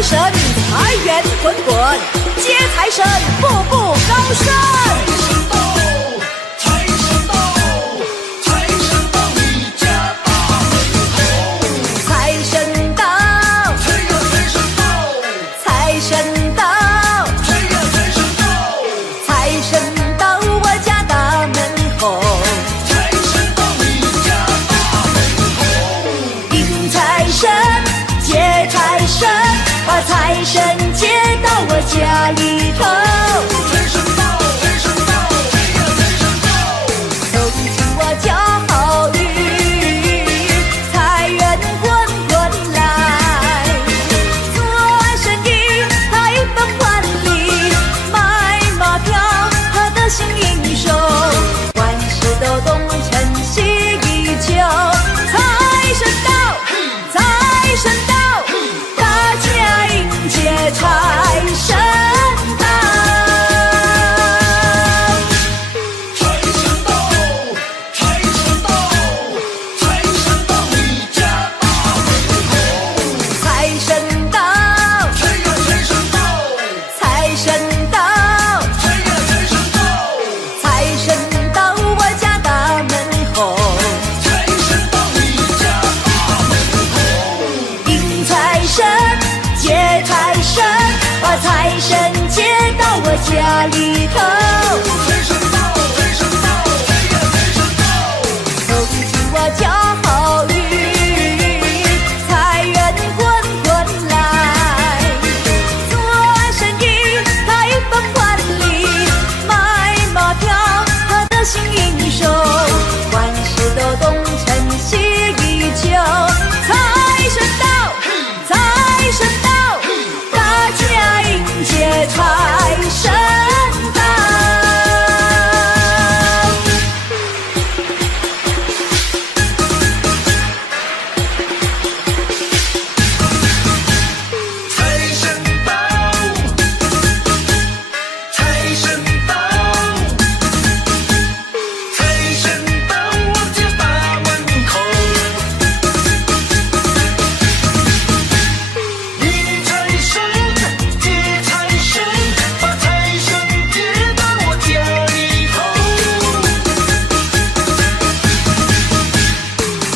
财神，财源滚滚；接财神，步步高升。财神到，财神到，财神到你家大门口。财神到，财呀财神到，财神到，财呀财神到，财神到我家大门口。财神到你家大门口。迎财神，接财神，把财神接到我家里头。财神到，财神到，财呀财神到，走进我家好运，财源滚滚来。做生意开奔万里，买马票他得心应手，万事都东成西依旧。财神到，财神到，大家迎接财神到。财神到，财神到，财神到你家大门口。财神到，财呀财神到，财神到，财呀财神到，财神到我家大门口。财神到你家大门口。迎财神，接财神，把财神接到我家里头。财神到，财神到，财呀财神到，走进我家好运，财源滚滚来。做生意开奔万里，买马票他得心应手，万事都东成西依旧。财神到，财神到，大家迎接财神到。财神到，财神到，财神到我家大门口。迎财神，接财神，把财神接到我家里头。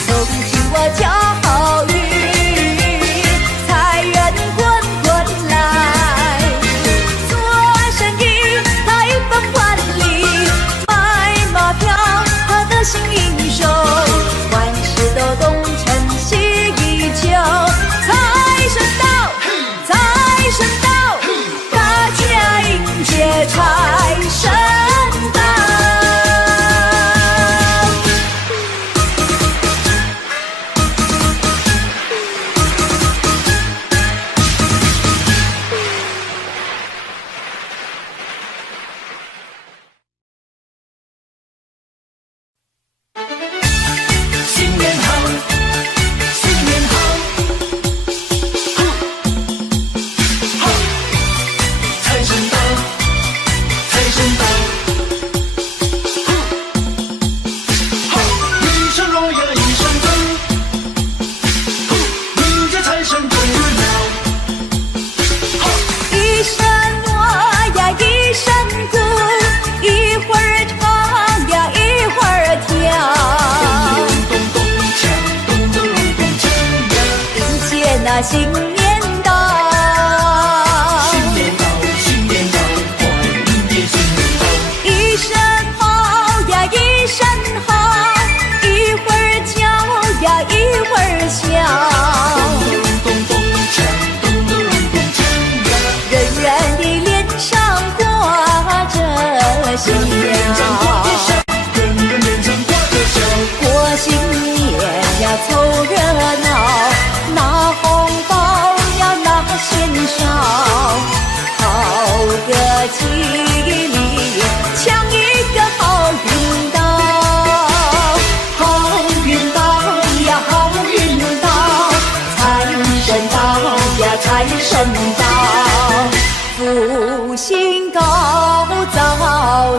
走进我家好运，财源滚滚来。做生意开奔万里，买马票他得心应手，万事都东成西依旧。财神到，财神到，大家迎接财神到。新年好，新年好，好，财神到，财神到，好，一声锣呀一声鼓，迎接财神真热闹。好，一声锣呀一声鼓，一会儿唱呀一会儿跳。咚咚咚锵，咚咚咚锵呀，迎接那新年到。新年到，新年到，快迎接新年到。一声好呀一声好，一会儿叫呀一会儿笑。咚咚咚锵，咚咚咚锵呀，人人的脸上挂着笑。人人脸上挂着笑。过新年呀凑热闹，拿红包呀拿鲜少，好个吉利，抢一个好运到。好运到呀好运到，财神到呀财神到，福星高照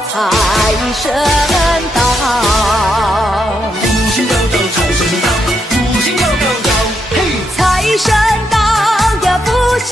财神到。福星高照财神到，福星高照，嘿！财神到呀福星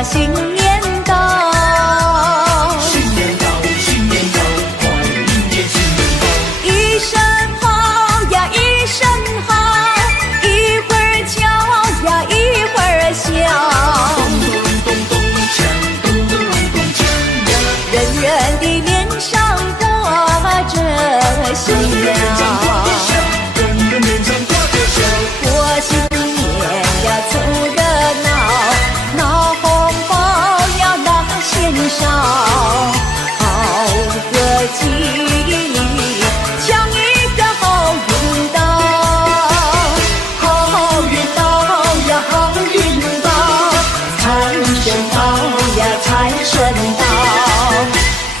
呀，新年到，新年到，新年到，快迎接新年到。一声好呀，一声好，一会儿叫呀，一会儿笑。咚咚咚咚锵，咚咚咚咚锵呀。人人的脸上挂着笑，人人脸上挂着笑。过新年呀，凑热闹，拿红包要拿钱少，好个吉利，抢一个好运到，好运到呀，好运到，财神到呀，财神到，福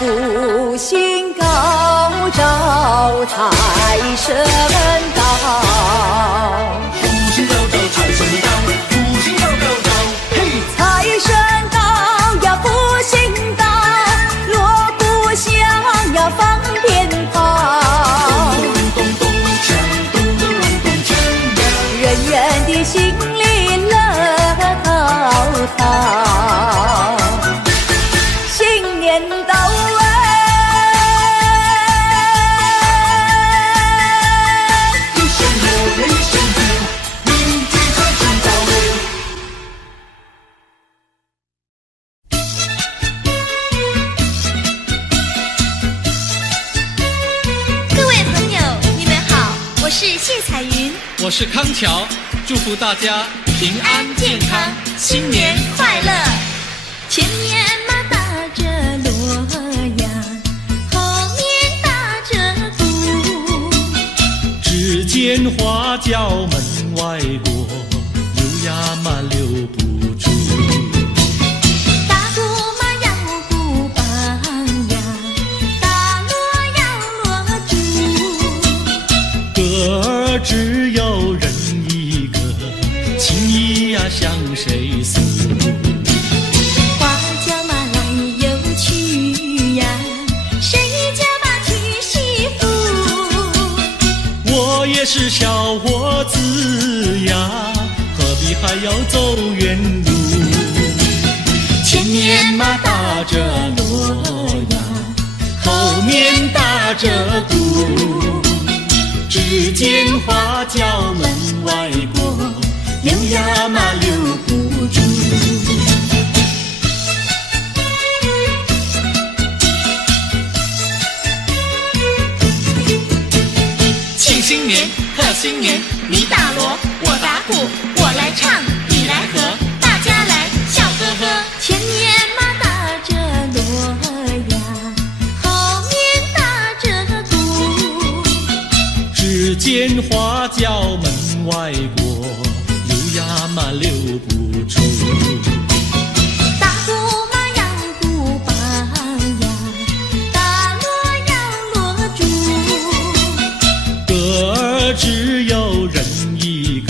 星高照，财神到。福星高照，财神到，福星高照，嘿！财神到呀，福星到，锣鼓响呀，放鞭炮，咚咚咚锵，咚咚咚锵呀。人人的心里乐陶陶。新年到哎，一声哟，一声不，迎接财神到哎。各位朋友，你们好，我是谢彩云，我是康桥，祝福大家平安健康，新年快乐。前面马打着锣呀，后面打着鼓，只见花轿门外过，溜呀嘛溜不住。打鼓嘛要鼓棒呀，打锣要锣珠，歌儿只有人一个，情谊呀向谁诉？花轿嘛来又去呀，谁家嘛娶媳妇？我也是小伙子呀，何必还要走远路？前面嘛打着锣呀，后面打着鼓，只见花轿门外过，溜呀嘛溜不住。庆新年，贺新年，你打锣，我打鼓，我来唱，你来和，大家来笑呵呵。前面嘛打着锣呀，后面打着鼓，只见花轿门外过，溜呀嘛溜不住。打鼓嘛要鼓棒呀，打锣要锣珠，歌儿只有人一个，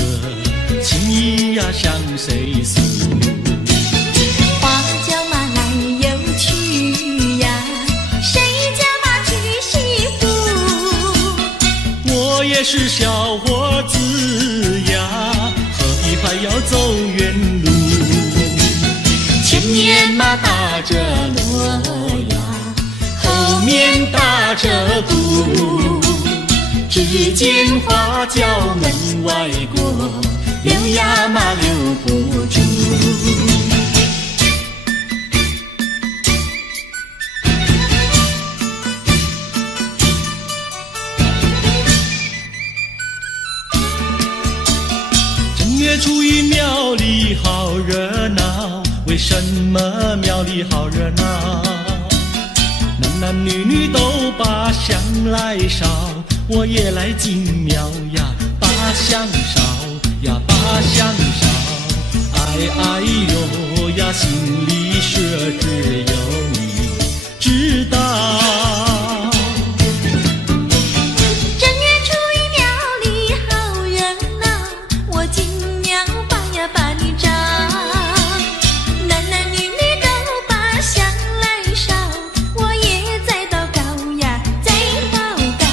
情谊呀向谁诉？花轿嘛来又去呀，谁家嘛娶媳妇？我也是小伙子呀，何必还要走远路？前面嘛打着锣呀，后面打着鼓，只见花轿门外过，溜呀嘛溜不住。正月初一庙里好热闹，为什么庙里好热闹？男男女女都把香来烧，我也来进庙呀，把香烧呀，把香烧。哎哎呦呀，心里说只有你知道。正月初一庙里好热闹，我进庙把呀把你找，男男女女都把香来烧，我也在祷告呀，在祷告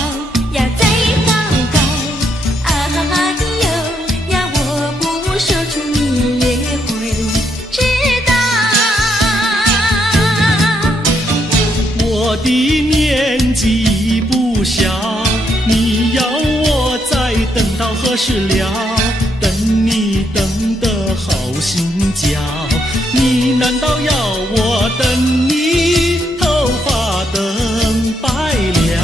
呀，在祷告。哎呦呀，我不说出你也会知道。是了，等你等得好心焦。你难道要我等你头发等白了？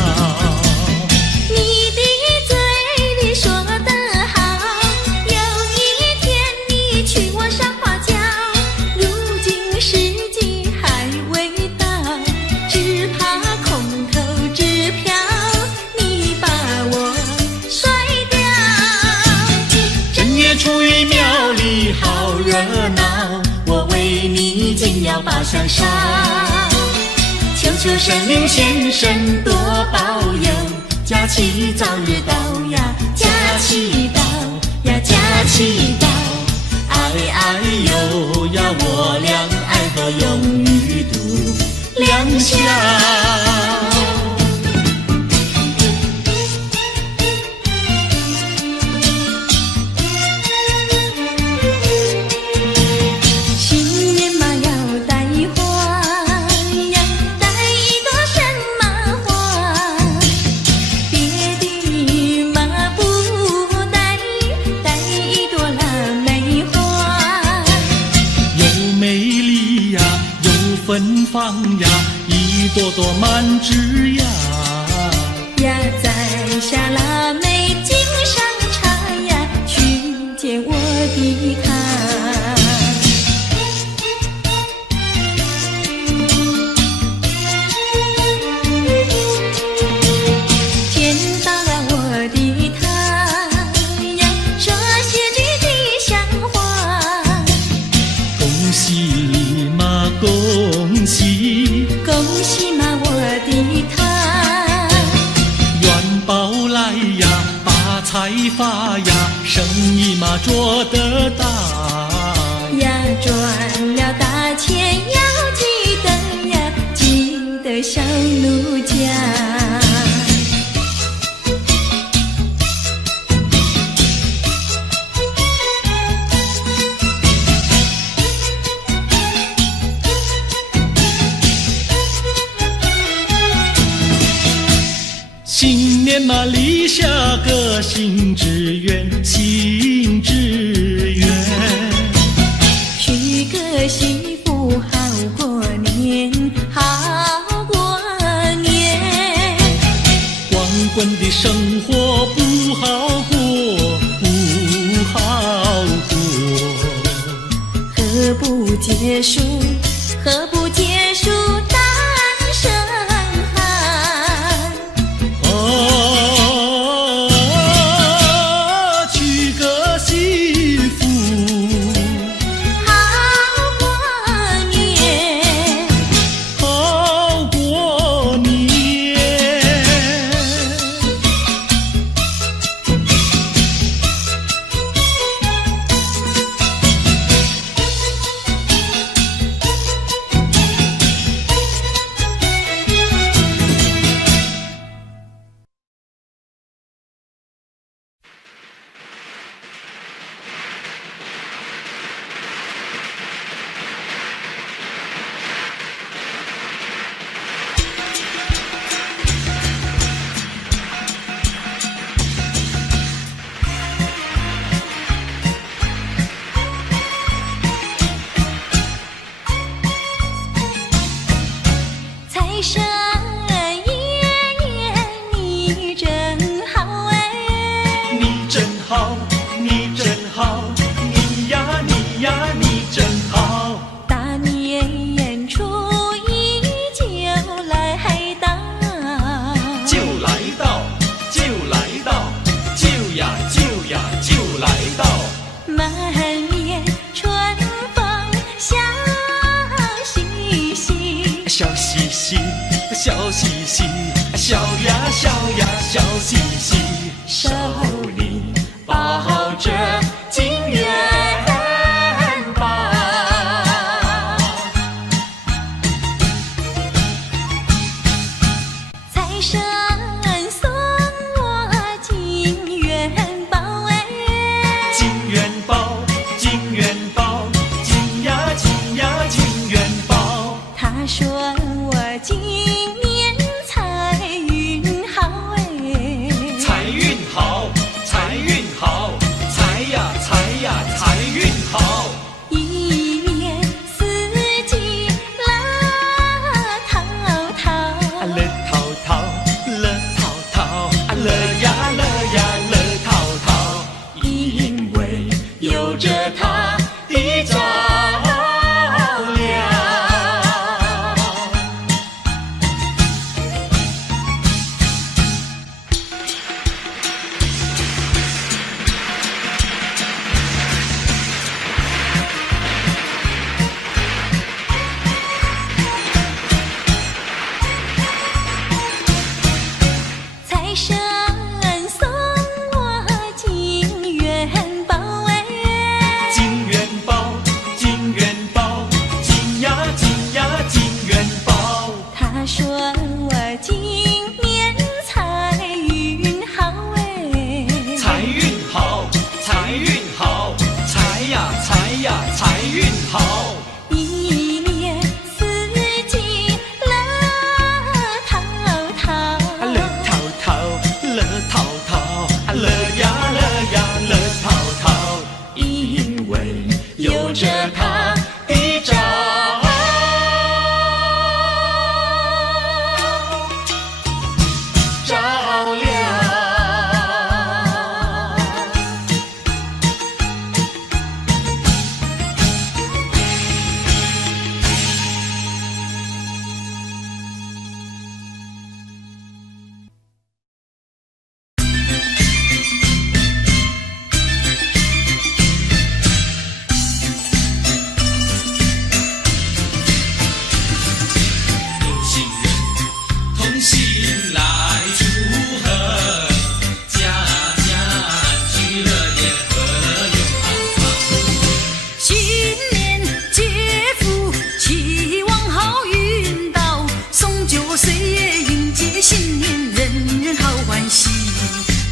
你的嘴里说得好，有一天你娶我上花轿，如今时机还未到，只怕空头支票你把我甩掉。正月初一庙里好热闹，我为你紧要把香烧，求求神灵先生多保佑，假期早日到呀，假期到呀，假期到，哎哎呦呀，我俩爱河永远度良宵。新年嘛要带花呀，带一朵什么花？别的嘛不带，带一朵腊梅花。又美丽呀，又芬芳呀，一朵朵满枝呀。呀，摘下腊梅敬上茶呀，去见我的他。见到了我的他呀，说些句吉祥话，恭喜嘛恭喜，恭喜嘛我的他，元宝来呀，发财发呀，生意嘛做得大。呀赚了大钱要记得呀，记得小奴家。新年嘛立下个新志愿，新志愿。娶个媳妇好过年，好过年。光棍的生活不好过，不好过。何不结束，何不结束单身汉？娶个媳妇好过年，好过年。财神爷爷你真好哎，你真好，你真好，你呀你呀你真好。大年初一就来到，就来到，就来到，就呀就呀就来到。满面春风笑嘻嘻，笑嘻嘻，笑嘻嘻，笑呀笑呀笑嘻嘻，手里抱着金元宝。财神送我金元宝哎，金元宝，金元宝，金呀金呀金元宝。他说我今年财运好哎，财运财呀财运好，一年四季乐淘淘，乐淘淘，乐淘淘，乐呀乐呀乐淘淘，因为有着它的照亮。有情人同心来祝贺，家家安居乐业和永安康。新年接福，期望好运到，送酒岁月迎接新年，人人好欢喜。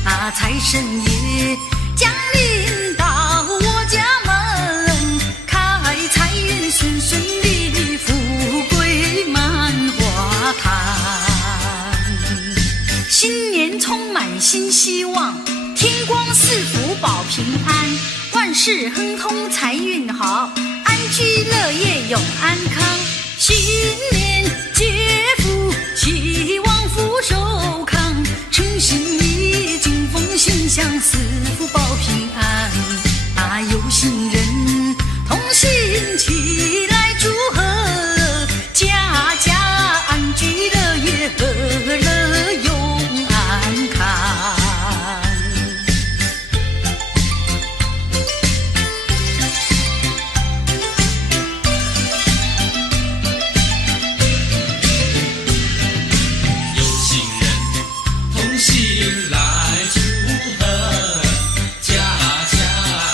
啊，财神爷降临到我家门，开财运顺顺利利，富贵满花坛。新年充满新希望，天光赐福保平安，万事亨通财运好，安居乐业永安康。新年接福，希望福寿康，诚心意敬奉心想，赐福保平安。啊，有心人同心齐来祝贺，家家安居乐业和乐永安康。有情人同心来祝贺，家家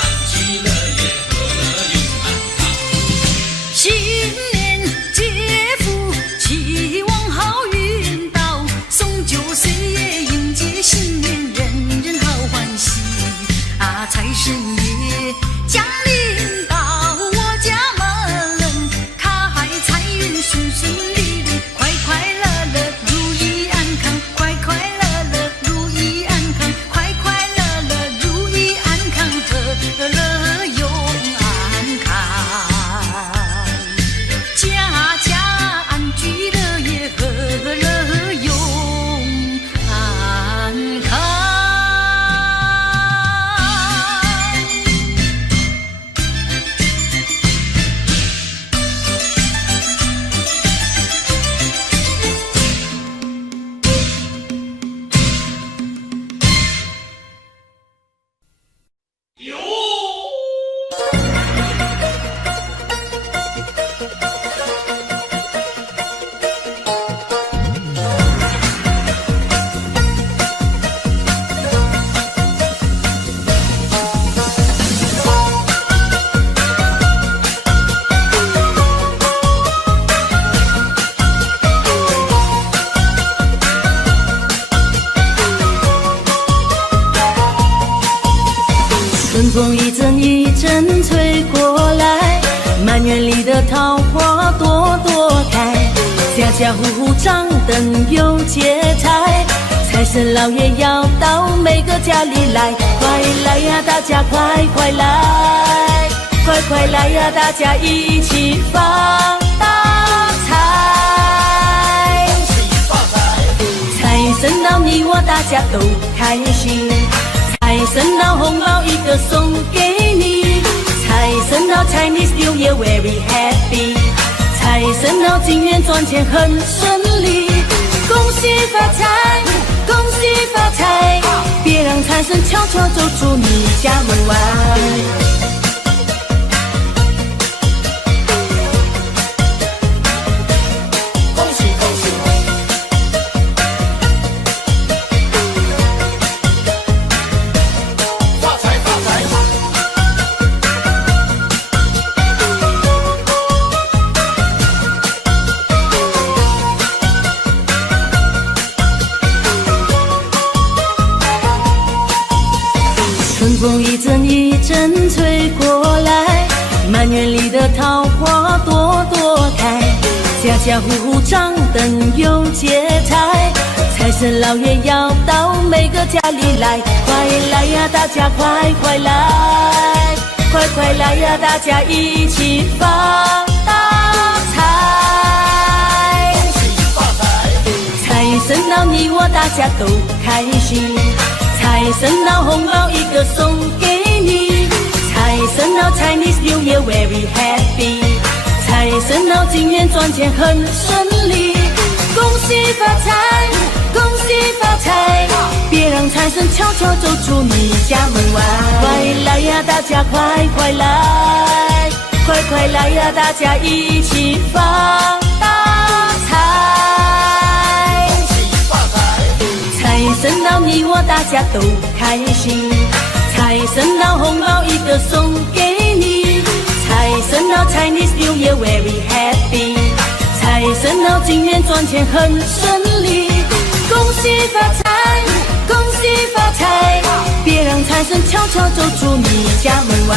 安居乐业和永安康。新年接福，期望好运到，送酒岁月迎接新年，人人好欢喜。啊，财神爷降临到我家门，开财运顺顺利利，快快乐乐如意安康，快快乐乐如意安康，快快乐乐如意安康，和乐永安康。家家安居乐业和乐永安康。春风一阵一阵吹过来，满园里的桃花朵朵开，家家户户张灯有节彩，财神老爷要到每个家里来，快来呀，大家快快来，快快来呀，大家一起发大财。财神到你我大家都开心，财神到红包一个送给你，财神到 Chinese New Year very happy， 财神到今年赚钱很顺利，恭喜发财，恭喜发财，别让财神悄悄走出你家门外。春风一阵一阵吹家户户张灯有节财，财神老爷要到每个家里来，快来呀，大家快快来，快快来呀，大家一起发大财。财神到你我大家都开心，财神到红包一个送给你，财神到 Chinese New Year very happy， 财神到今年赚钱很顺利，恭喜发财，恭喜发财，别让财神悄悄走出你家门外。快来呀，大家快快来，快快来呀，大家一起发大财。财神到你我大家都开心，财神到红包一个送给你，财神到 Chinese New Year very happy， 财神到今年赚钱很顺利，恭喜发财，恭喜发财，别让财神悄悄走出你家门外。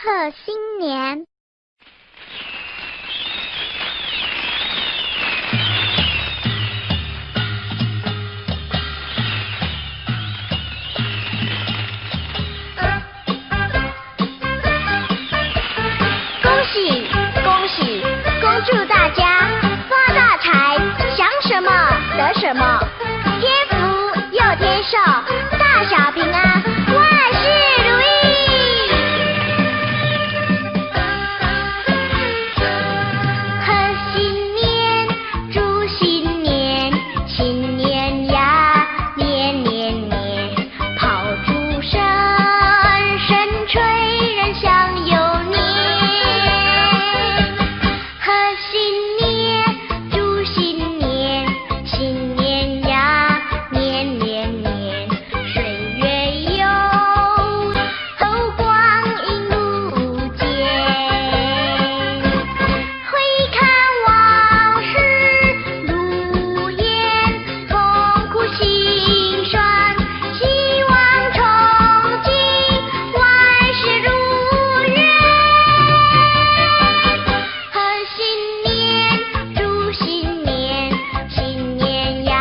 贺新年。恭喜恭喜，恭祝大家发大财，想什么得什么，天福又天寿，大小平安，万事如意。贺新年，祝新年，新年呀，年年年，炮竹声声吹，人享有年。贺新年，祝新年，新年呀，年年年，岁月悠，透光阴如箭。回看往事如烟，痛苦心酸，希望憧憬，万事如愿。贺新年，祝新年，新年呀，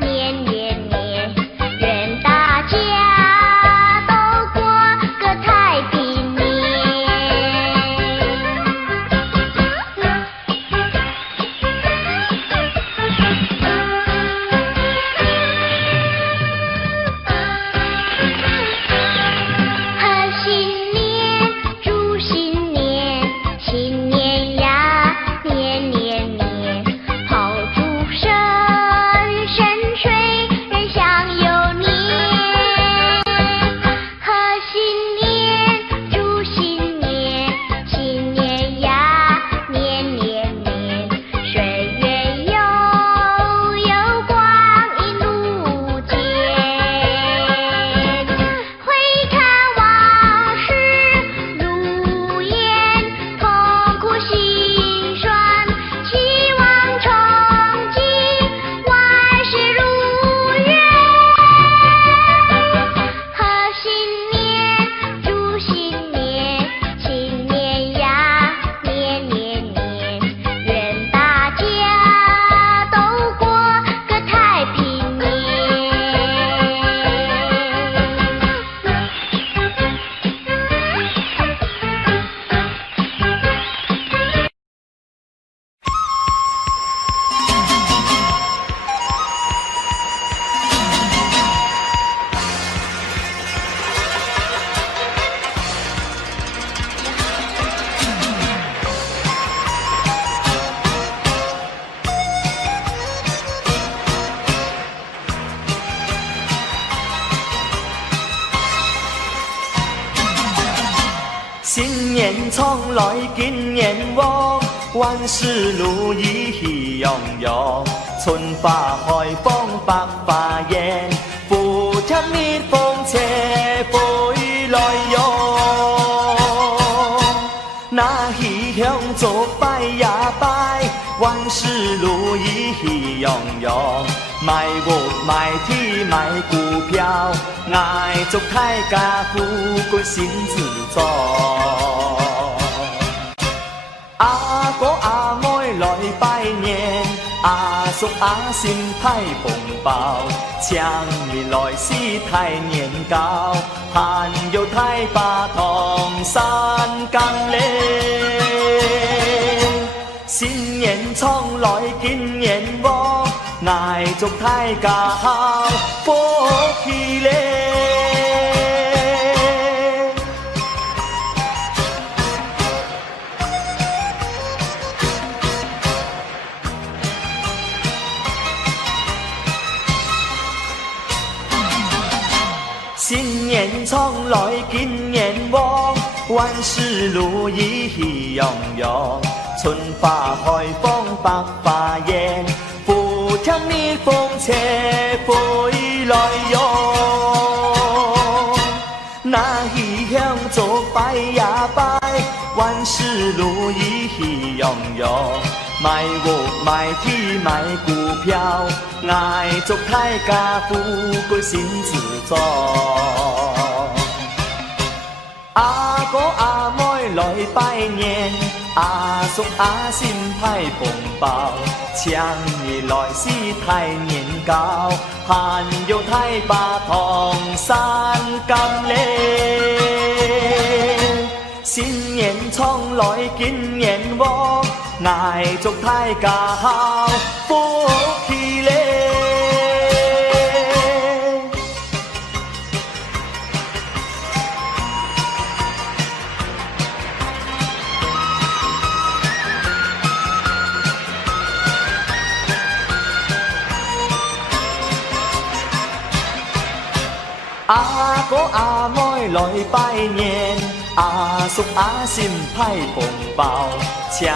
年年年，愿大家都过个太平年。贺新年，祝新年，新年呀，年年年，炮竹声声吹，人享有年。贺新年，祝新年，新年呀，年年年，岁月悠悠，光阴如箭。回看往事如烟，痛苦心酸，希望憧憬，万事如愿。贺新年，祝新年，新年呀，年年年，愿大家都过个太平年。新年从来金年旺，万事如意喜洋洋，春花开放百花艳，不添蜜蜂车飞来哟。那喜香做拜呀拜，万事如意喜洋洋，买屋买地买股票，爱祝大家富贵心自在。阿哥阿妹来拜年，阿叔阿婶派红包，强年来是太年糕，还有太把糖山更嘞。新年从来金年旺，爱祝大家好福气嘞。新年从来金年旺，万事如意喜洋洋，春花开放百花艳，不添蜜蜂车飞来哟。那喜香做拜呀拜，万事如意喜洋洋，买屋买地买股票，爱祝大家富贵心自在。阿哥阿妹拜年，阿叔阿嬸太鳳包，請你來是太年糕，還有太把糖山甘嘞。新年從來見年喎，挨祝大家好福氣嘞。阿哥阿妹來拜年，阿叔阿嬸派紅包，請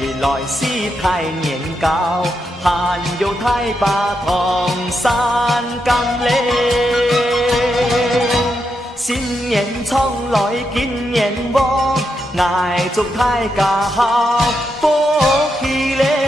你來是太年糕，還有太把糖山甘嘞。新年從來見年喎，挨祝大家好福氣嘞。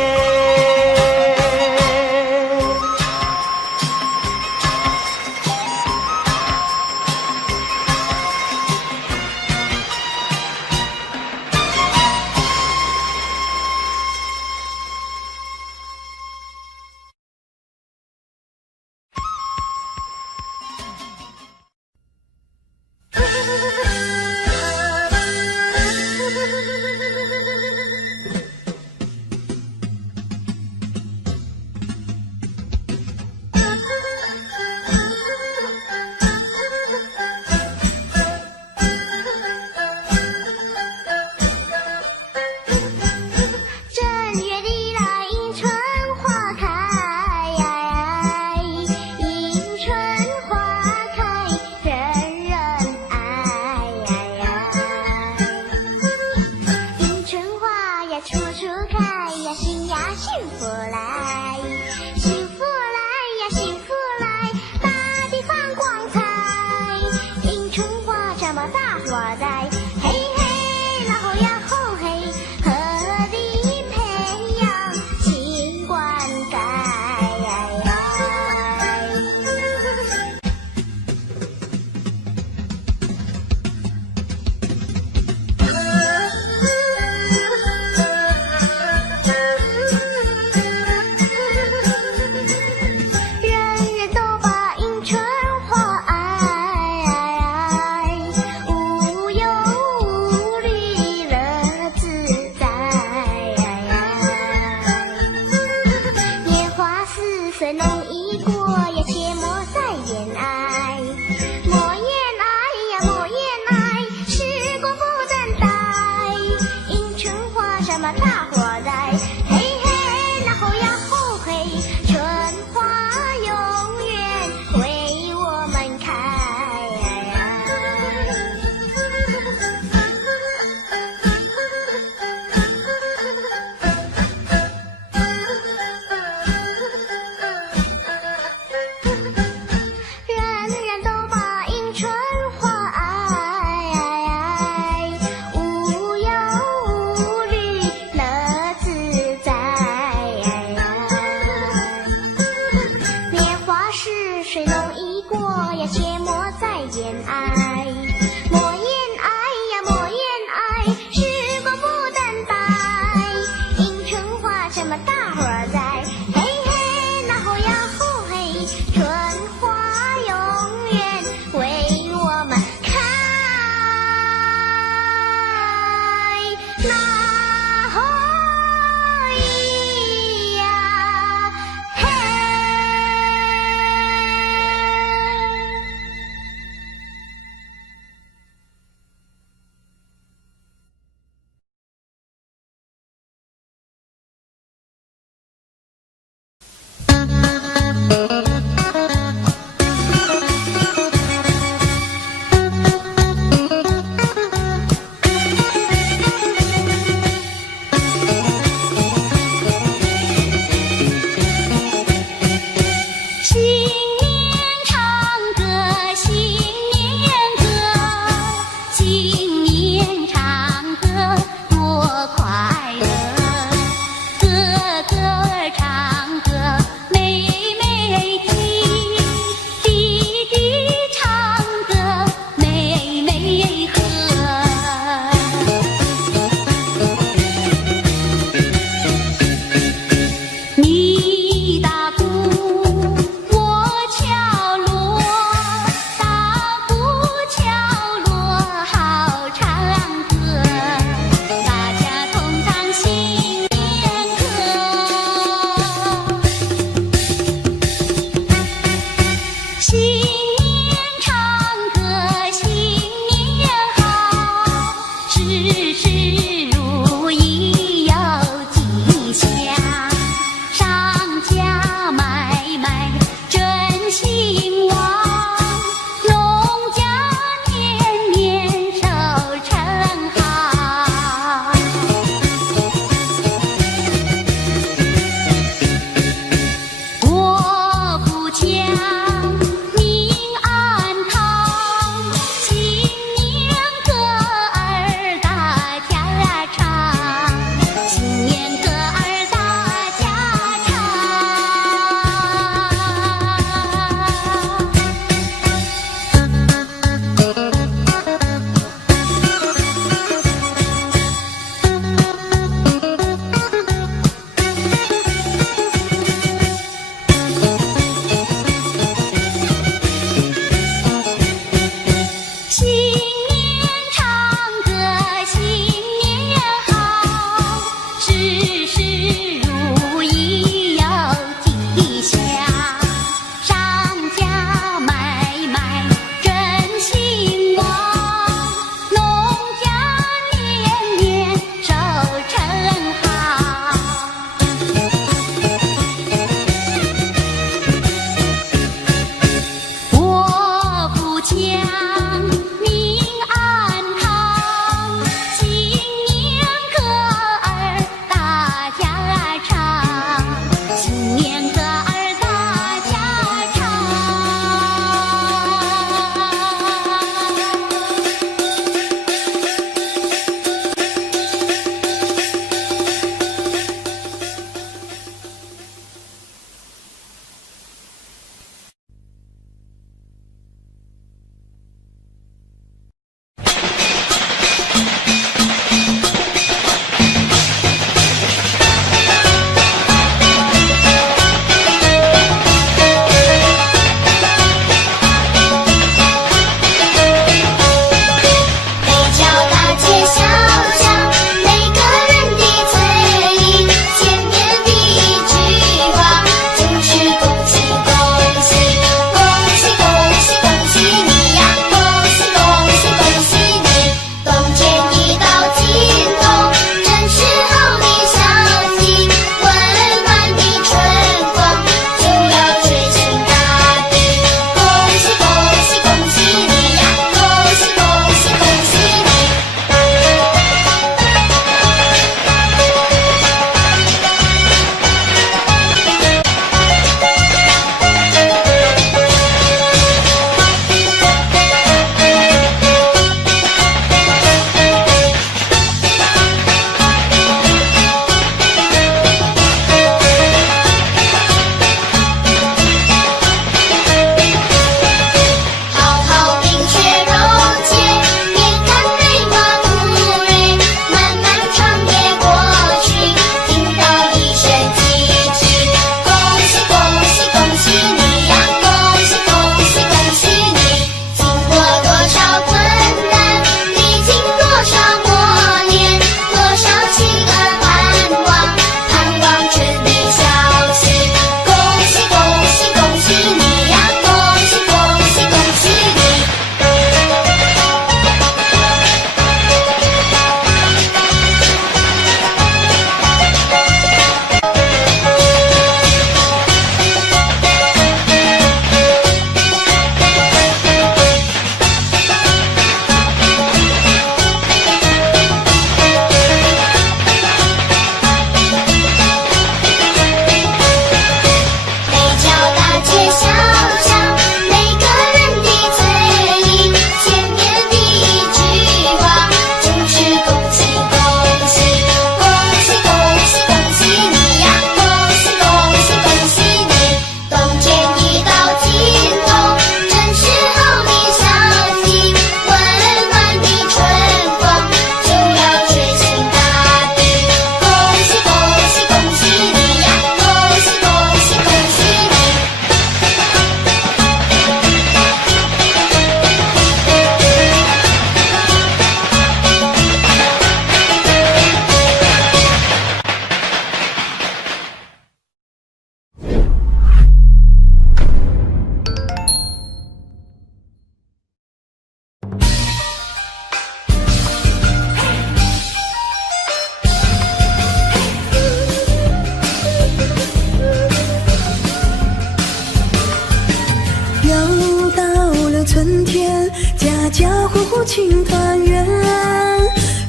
家家户户庆团圆。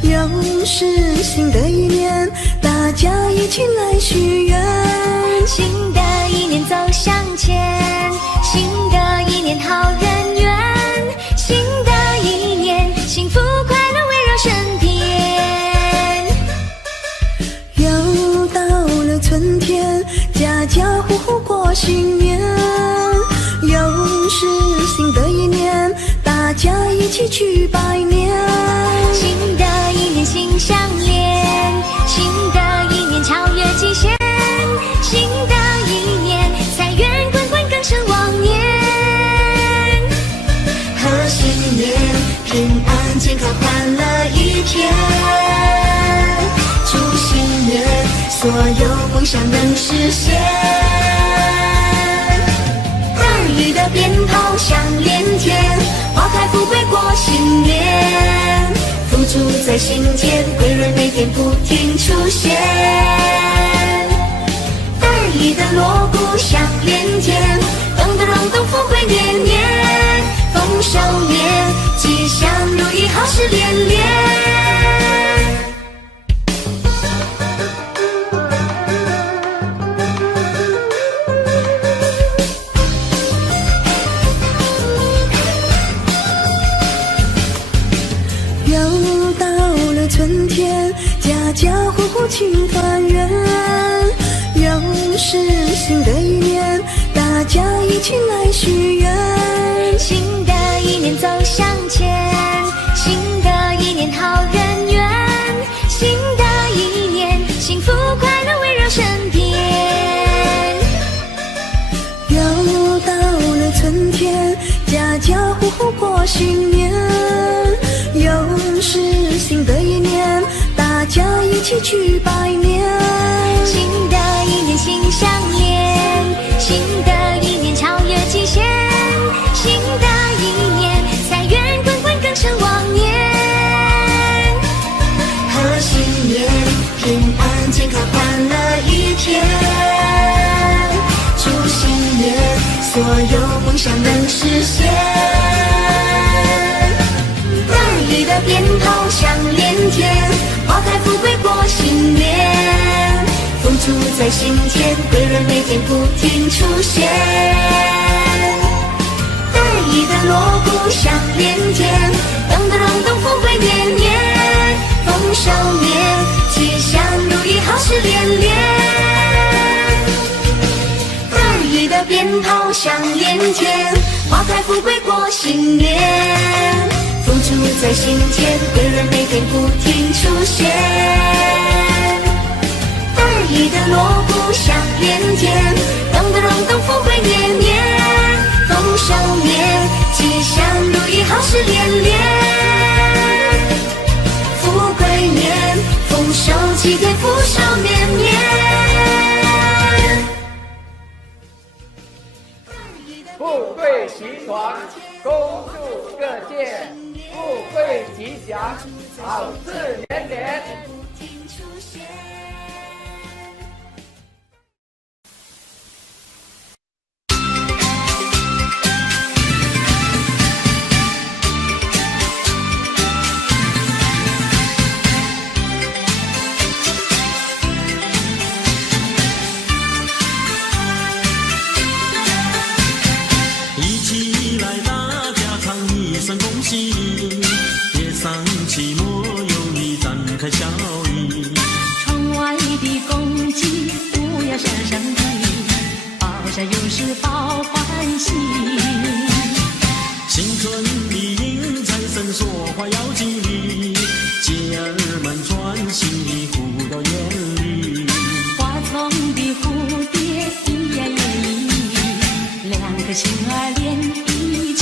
又是新的一年，大家一起来许愿。新的一年走向前，新的一年好人缘，新的一年幸福快乐围绕身边。又到了春天，家家户户过新年。又是新的一年，大家一起去拜年。新的一年心相连，新的一年超越极限，新的一年财源滚滚更胜往年。贺新年，平安健康欢乐一天。祝新年，所有梦想能实现。儿女的鞭炮响连天，花开富贵过新年。福珠在心间，贵人每天不停出现。儿女的锣鼓响连天，咚咚咚咚，富贵年年，丰收年，吉祥如意，好事连连。又到了春天，家家户户庆团圆。又是新的一年，大家一起来许愿。新的一年走向前，新的一年好人缘，新的一年幸福快乐围绕身边。又到了春天，家家户户过新年。又是新的一年，大家一起去拜年。新的一年心相连，新的一年超越极限，新的一年财源滚滚更胜往年。贺新年，平安健康欢乐一天。祝新年，所有梦想能实现。儿女的鞭炮响连天，花开富贵过新年。福珠在心间，贵人每天不停出现。儿女的锣鼓响连天，咚咚咚咚，富贵年年，丰收年，吉祥如意，好事连连。儿女的鞭炮响连天，花开富贵过新年。福珠在心间，贵人每天不停出现。儿女的锣鼓响连天，咚咚咚咚，富贵年年，丰收年，吉祥如意，好事连连。富贵年，丰收齐天，福寿绵绵。富贵齐团，恭祝各界富贵吉祥，好事连连。一起来，大家唱一声恭喜，别丧气，莫有你展开笑意。窗外的公鸡不要声声啼，报晓又是报欢喜。新春里迎财神，说话要吉利，姐儿们专心护到眼里。花丛的蝴蝶咿呀呀咿，两颗心儿连一起。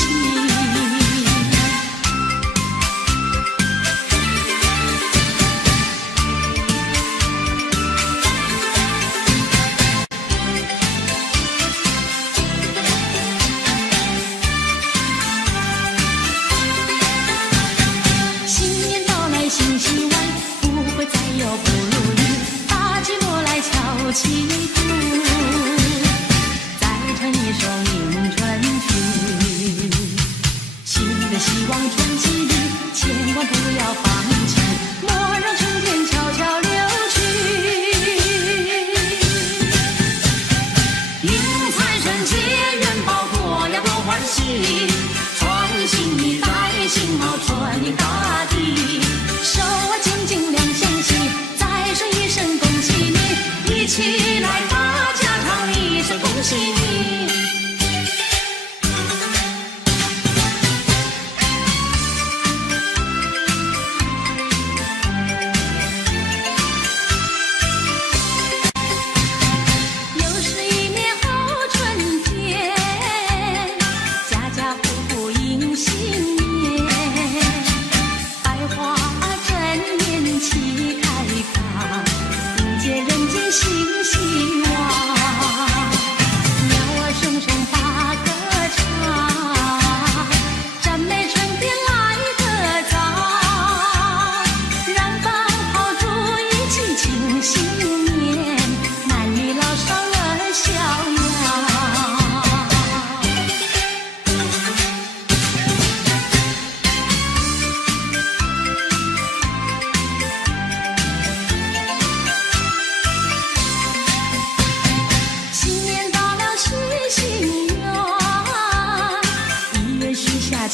新年到来新希望，不会再有不如意。希望传奇里，千万不要放弃，莫让春天悄悄流去。迎财神接元宝，过呀多欢喜，穿新衣戴新帽，春迎大地，手啊紧紧两相惜，再说一声恭喜你，一起来大家唱一声恭喜你。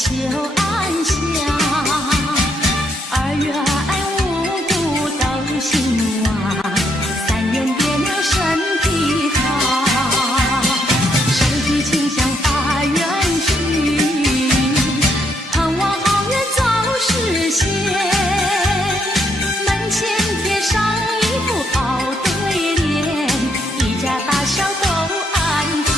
秋安详，2月5谷都兴旺，3元变了身体好，手举清香发愿去，盼望好愿早实现，门前贴上一副好对联，一家大小都安康。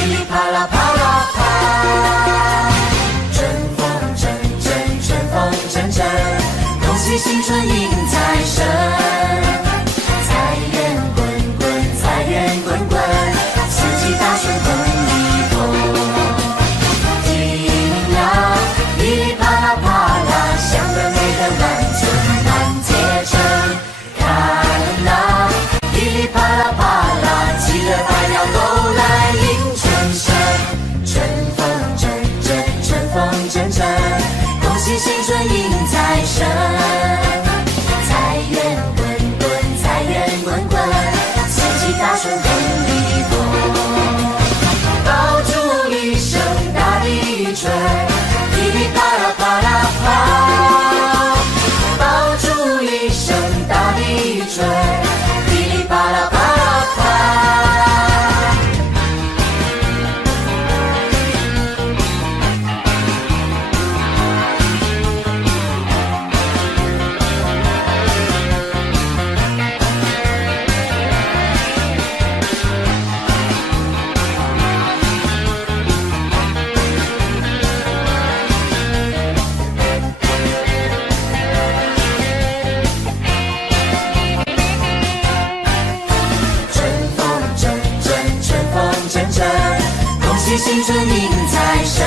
一新春迎财神，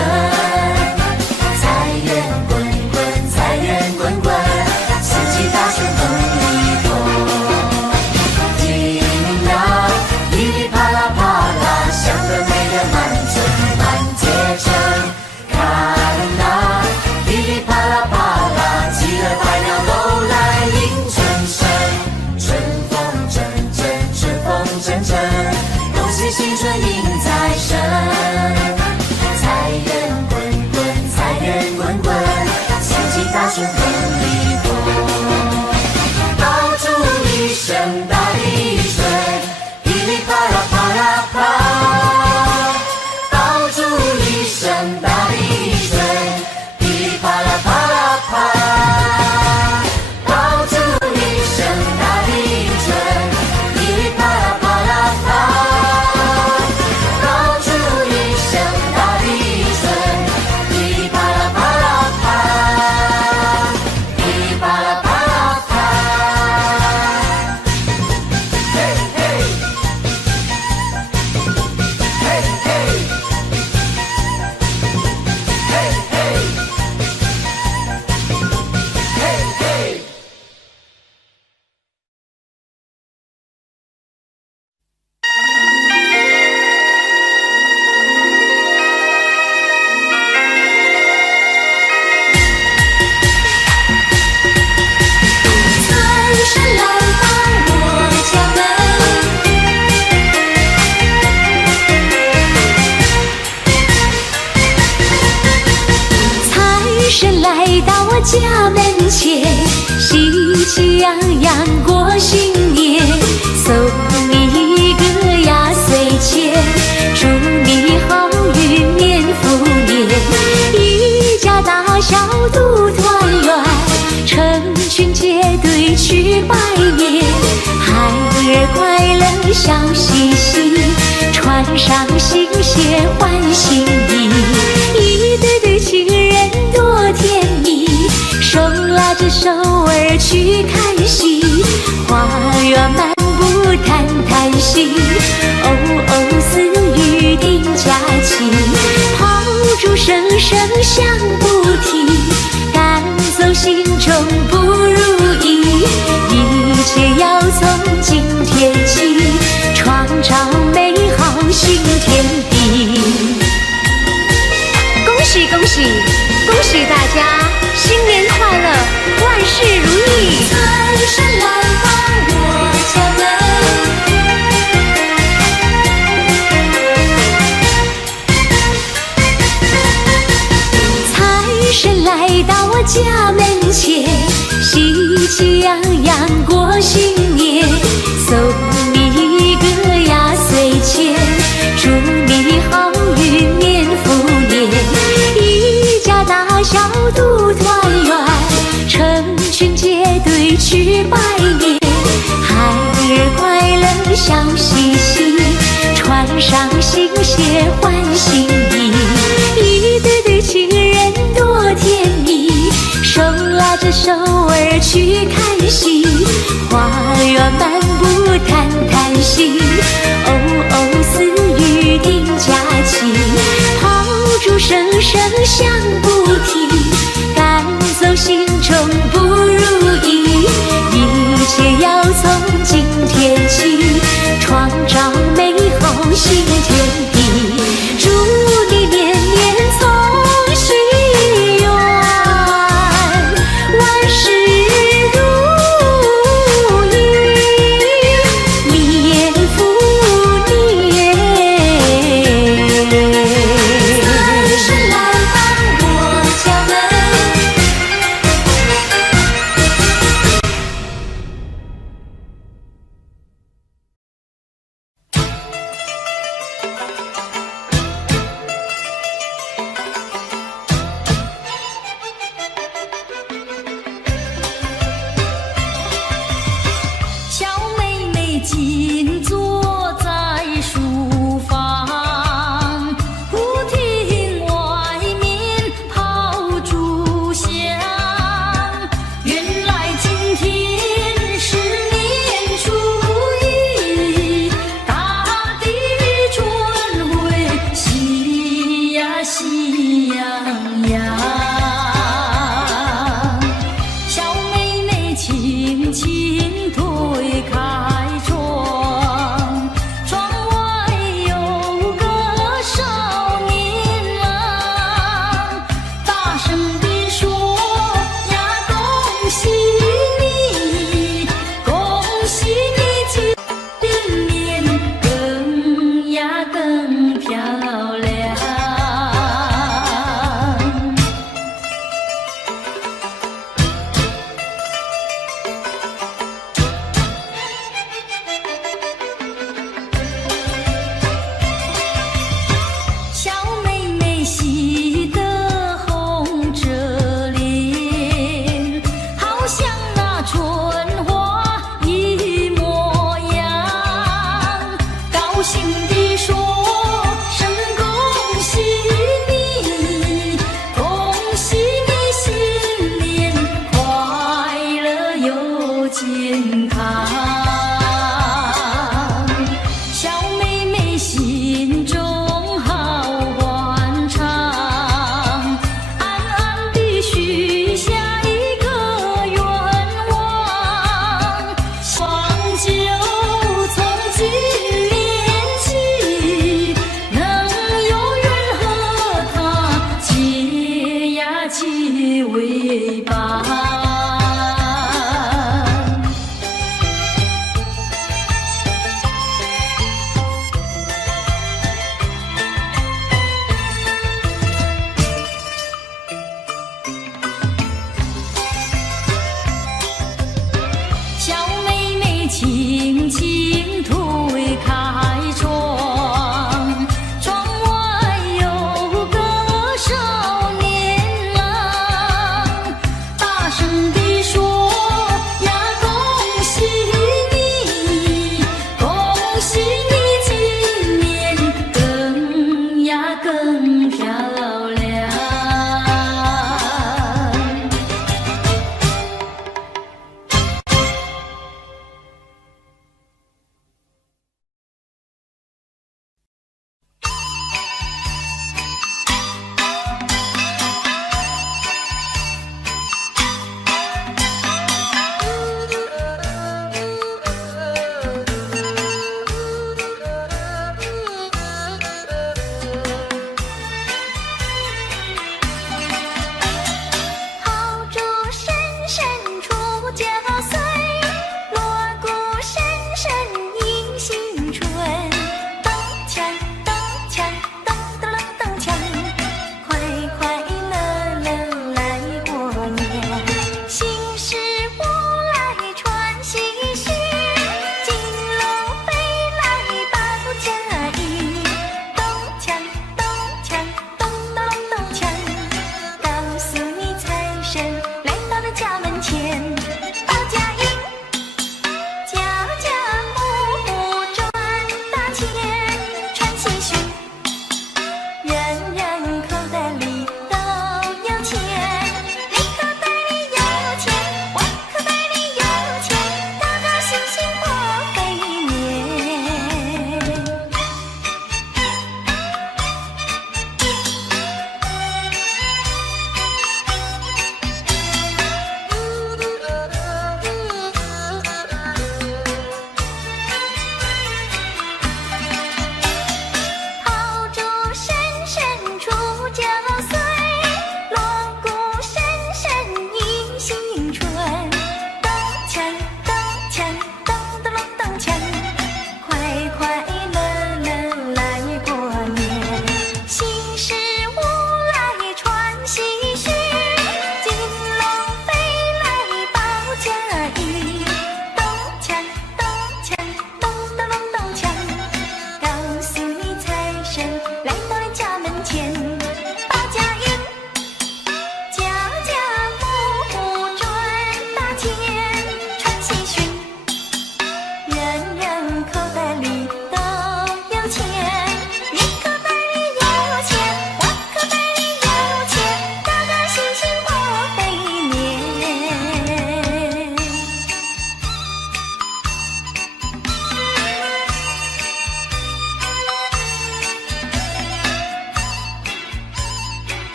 财源滚滚，财源滚滚，四季大顺风里头。叮当，噼里啪啦啪啦，响得美人满村满街城。看那噼里啪啦啪啦，鸡儿百鸟都来迎春神。春风阵阵，春风阵阵，恭喜新春迎财神。财源滚滚，财源滚滚，四季大顺风里头。爆竹一声大地震，噼里啪啦啪啦啪。爆竹一声大地震，噼里啪啦啪啦啪。爆竹一声大地震，噼里啪啦啪啦啪。爆竹一声大地震，噼里啪啦啪啦啪，噼里啪啦啪啦啪。嘿嘿，嘿嘿，嘿嘿，嘿嘿。财神来到我家门，财神来到我家门前，喜气洋洋过新年，送你一个压岁钱，祝你好运年复年，一家大小都团圆，成群结队去拜年，孩儿快乐笑嘻嘻，穿上新鞋换新衣，一对对情人多甜蜜，手拉着手儿去看戏，花园漫步谈谈心，哦哦私语定佳期，炮竹声声响不停，赶走心中不如意，一切要从今天起，创造美好新天地。恭喜恭喜恭喜大家，新年快乐，万事如意！财神来到我家门，财神来到我家门前，喜气洋洋过新年，送你一个压岁钱，祝你好运年复年，一家大小都团圆，成群结队去拜年，孩儿快乐笑嘻嘻，穿上新鞋换新衣，一对对情人多甜蜜，手拉着手儿去看戏，花园漫步谈谈心，哦哦私语定佳期，炮竹声声响不停，赶走心中不如意，一切要从今天起，创造美好新天地，祝你年年从心愿，万事如意，年复年。财神来到我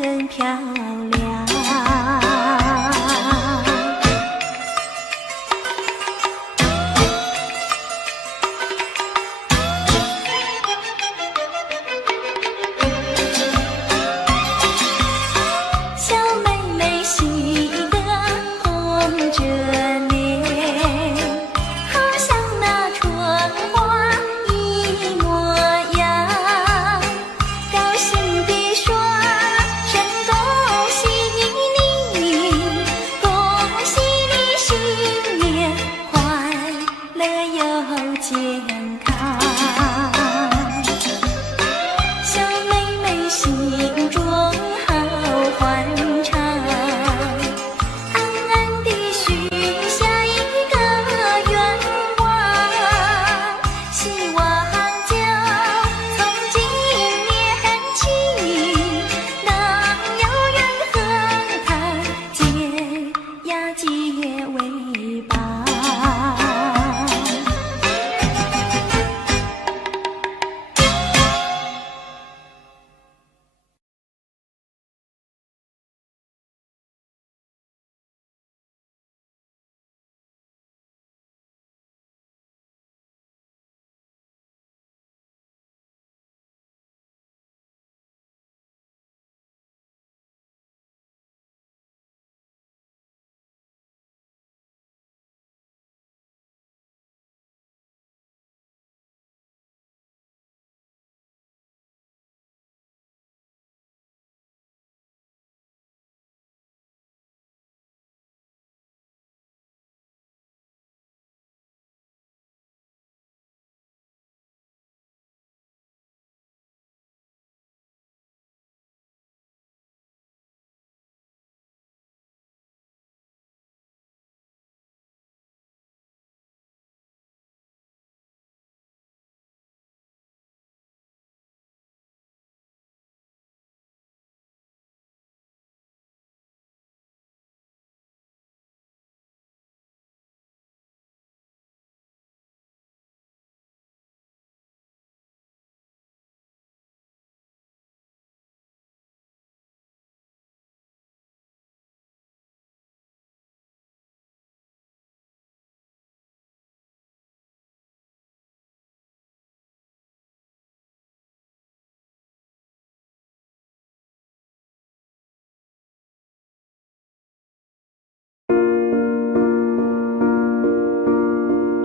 更漂亮。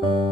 拜。